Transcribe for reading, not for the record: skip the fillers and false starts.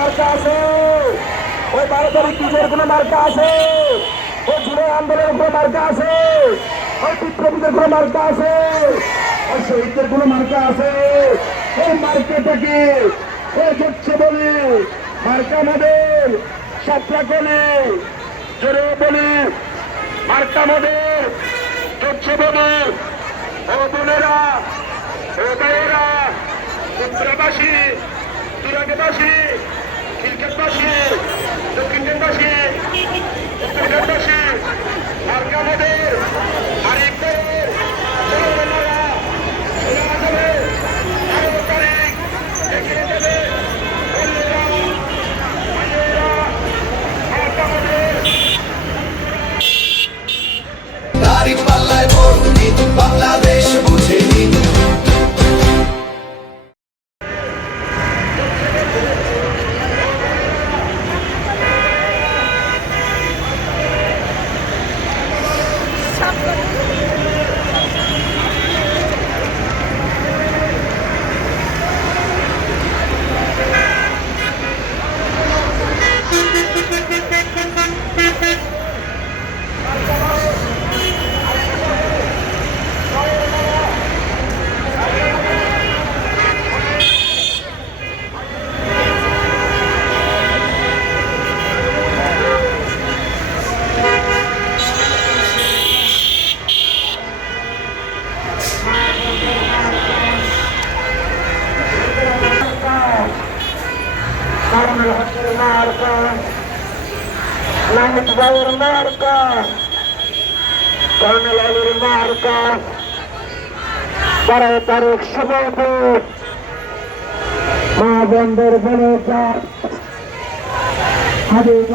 মার্কা আছে, ওই 12 তারিখ বিজয়ের কোনো মার্কা আছে, ওই জুলাই আন্দোলনের কোনো মার্কা আছে, ওই বিপ্লবীদের কোনো মার্কা আছে, ওই শহীদদের কোনো মার্কা আছে। ওই মার্কাটাকে ওই হচ্ছে বলে মার্কা মডেল সাতটা কোণে জোরে বলি মার্কা মডেল হচ্ছে বলে ও বোনেরা ও ভাইয়েরা উত্তরাবাসী তুরাগবাসী খিলক্ষেতবাসী দক্ষিণবাসী উত্তরবাসী মার্কা মডেল আরেকবার পাল্লায় ভোট দিন, বাংলাদেশ বুঝে নিন। কারণের হচ্ছে মার্কা নাহিদ ভাইয়ের মার্কা কর্নেল আলীর মার্কা 12 তারিখ সভাপতি মা বন্ধের বলেছে হাবিব